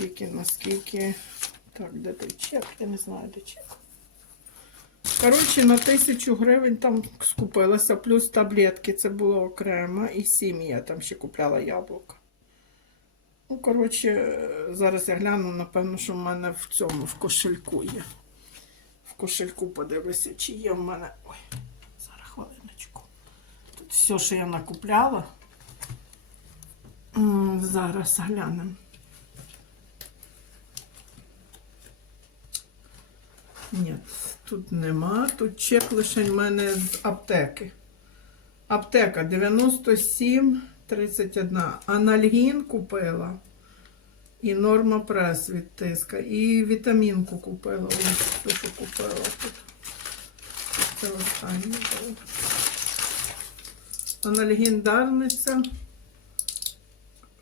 наскільки, наскільки. Так, де той чек? Я не знаю, де чек. Коротше, на тисячу гривень там скупилася, плюс таблетки, це було окремо, і сім я там ще купляла яблука. Ну, коротше, зараз я гляну, напевно, що в мене в цьому, в кошельку є. В кошельку подивлюся, чи є в мене. Ой, зараз хвилиночку. Тут все, що я накупляла. Зараз глянемо. Ні, тут нема. Тут чек лише в мене з аптеки. Аптека 97 31. Анальгін купила. І норма прес від тиска. І вітамінку купила. Ось що купила тут. Це останнє було. Анальгін Дарниця.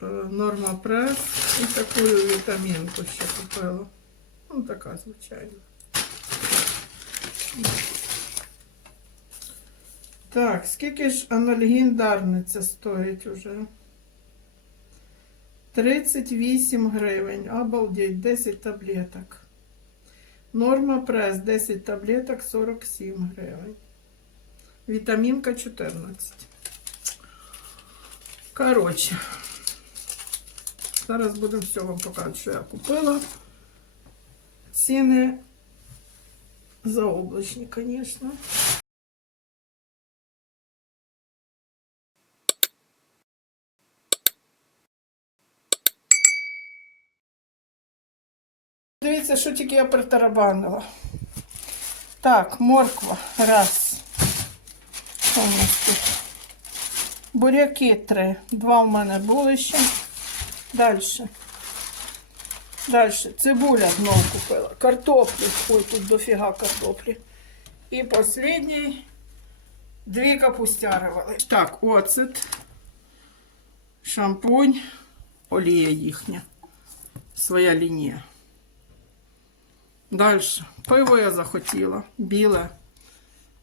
е, Норма прес. І таку вітамінку ще купила. Ну, така, звичайно. Так, скільки ж анальгін Дарниця стоїть уже? 38 гривень. Обалдеть, 10 таблеток. Норма прес 10 таблеток 47 гривень. Вітамінка 14. Коротше. Зараз будемо все вам показувати, що я купила. Ціни заоблачні, звісно. Дивіться, що тільки я притарабанила. Так, морква. Раз. Що у нас тут? Буряки три. Два в мене були ще. Далі. Далі. Цибуля знову купила. Картоплю. Ой, тут дофіга картоплі. І останній дві капустяри. Так, оцет, шампунь, олія їхня. Своя лінія. Далі. Пиво я захотіла. Біле.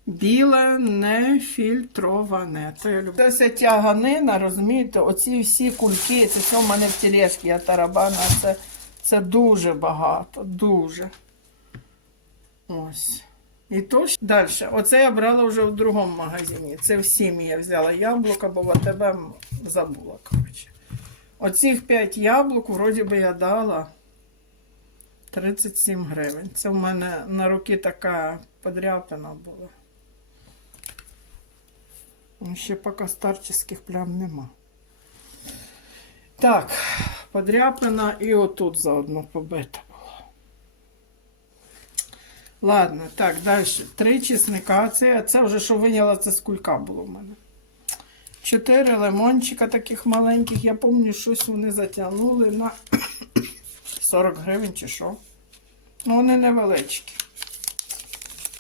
Біле, не фільтроване. Це. Це вся тяганина, розумієте? Оці всі кульки, це все в мене в тележці, я тарабана. Це, це дуже багато. Дуже. Ось. І то далі. Оце я брала вже в другому магазині. Це в сім'ї я взяла яблука, бо в тебе забула. коротше. Оцих 5 яблук, вроді би, я дала 37 гривень. Це в мене на руки така подряпина була. Ще поки старческих плям нема. Так, подряпина і отут заодно побита була. Ладно, так, далі. Три чесника. Це, це вже що виняла, це з кулька було в мене. Чотири лимончика таких маленьких. Я пам'ятаю, щось вони затягнули на 40 гривень чи що. Ну, вони невеличкі.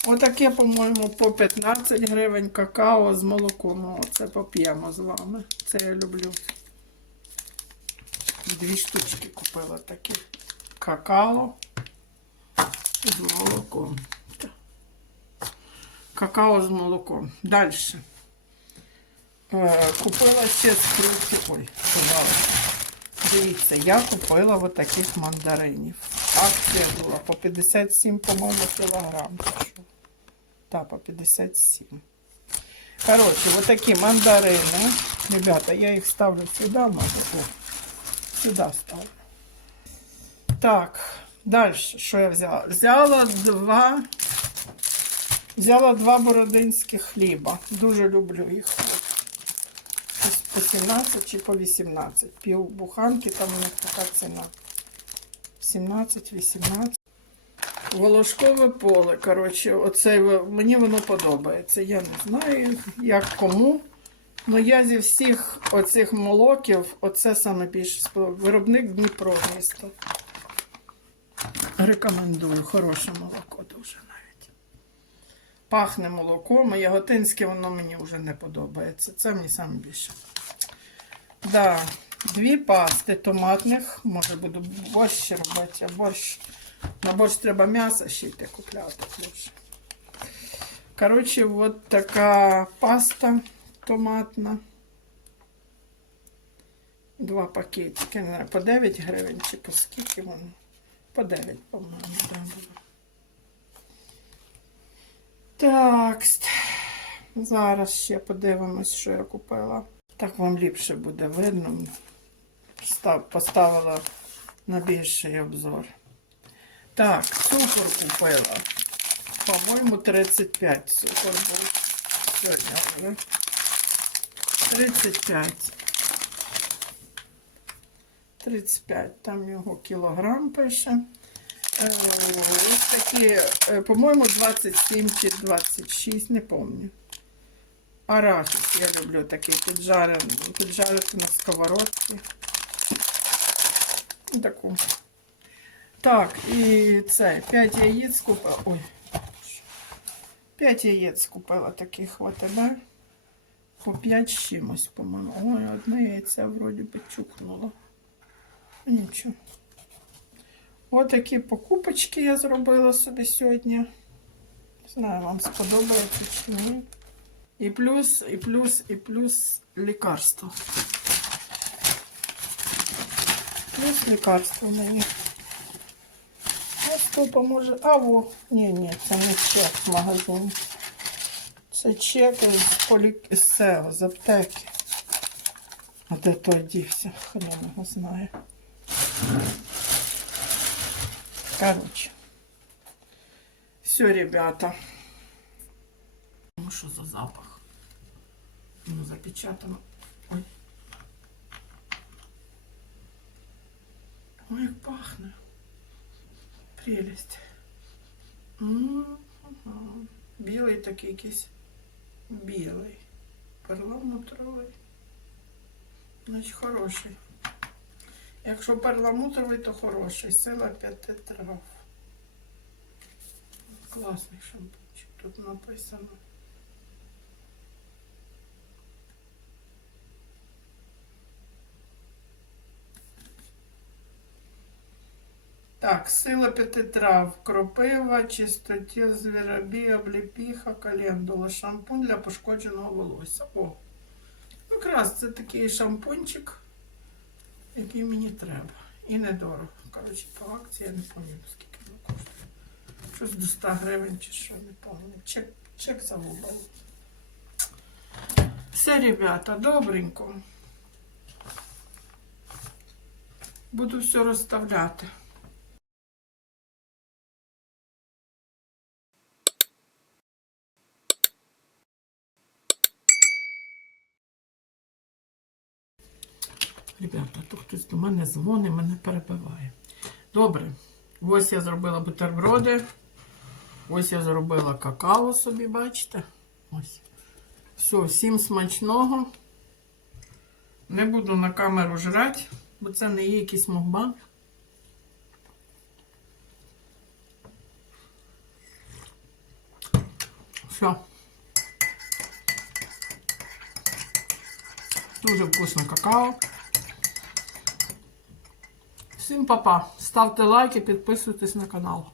Отаке, по-моєму, по 15 гривень какао з молоком. О, це поп'ємо з вами. Це я люблю. Дві штучки купила такі. Какао з молоком. Какао з молоком. Далі. Е, купила ще з. Ой, сказала. Дивіться, я купила от таких мандаринів. Акція була по 57, по-моєму, кілограм. Так, по 57. Коротше, вот такі мандарини. Ребята, я їх ставлю сюди, може. Сюди ставлю. Так, далі, що я взяла? Взяла два. Взяла два бородинських хліба. Дуже люблю їх. По 17 чи по 18. Пів буханки, там у них така ціна. 17-18. Волошкове поле. Коротше, оце, мені воно подобається. Я не знаю, як кому. Ну я зі всіх оцих молоків, оце саме більше. Виробник Дніпро місто. Рекомендую, хороше молоко дуже навіть. Пахне молоком, а яготинське воно мені вже не подобається. Це мені саме більше. Да, дві пасти томатних. Може буду борщ робити, а борщ. На борщ треба м'ясо ще йти купляти. Коротше, от така паста томатна. Два пакетики, не знаю, по 9 гривень чи по скільки воно? По 9, по-моєму, да, було. Так, зараз ще подивимось, що я купила. Так вам ліпше буде видно. Поставила на більший обзор. Так, цукор купила. По-моєму, 35 цукор був сьогодні. да? 35. 35, там його кілограм пише. Е, Ось такі, е, по-моєму, 27 чи 26, не пам'ятаю. Арахіс, я люблю такий піджарити на сковородці. Таку. Так, і це 5 яєць купила. Ой. 5 яєць купила таких в АТБ. По 5 з чимось, по-моєму. Ой, одне яйце вроді би чукнуло. Ну, Нічого. Ось такі покупочки я зробила собі сьогодні. Не знаю, вам сподобається чи ні. І плюс, і плюс, і плюс лікарство. Плюс лікарство мені. Ось хто поможе. А, во, ні, ні, це не в магазині. Це чек з, полі... цього, з аптеки. А де той дівся? Хрен його знає. Короче. Все, ребята. Ну, що за запах? Ну, запечатано. Ой. Ой, як пахне. Прелесть. М, ага. Білий такий якийсь. Білий. Перламутровий. Значить, хороший. Якщо перламутровий, то хороший. Сила п'яти трав. Класний шампунчик. Тут написано. Так, сила п'яти трав, кропива, чистоті, звіробій, обліпіха, календула, шампунь для пошкодженого волосся. О, якраз це такий шампунчик, який мені треба. І недорого. Коротше, по акції я не пам'ятаю, скільки воно коштує. Щось до 100 гривень чи що, не пам'ятаю. Чек, чек загубив. Все, ребята, добренько. Буду все розставляти. Ребята, то хтось до мене дзвонить, мене перебиває. Добре. Ось я зробила бутерброди. Ось я зробила какао собі, бачите? Ось. Все, всім смачного. Не буду на камеру жрати, бо це не є якийсь мукбан. Все. Дуже вкусне какао. Всім па-па. Ставте лайки, підписуйтесь на канал.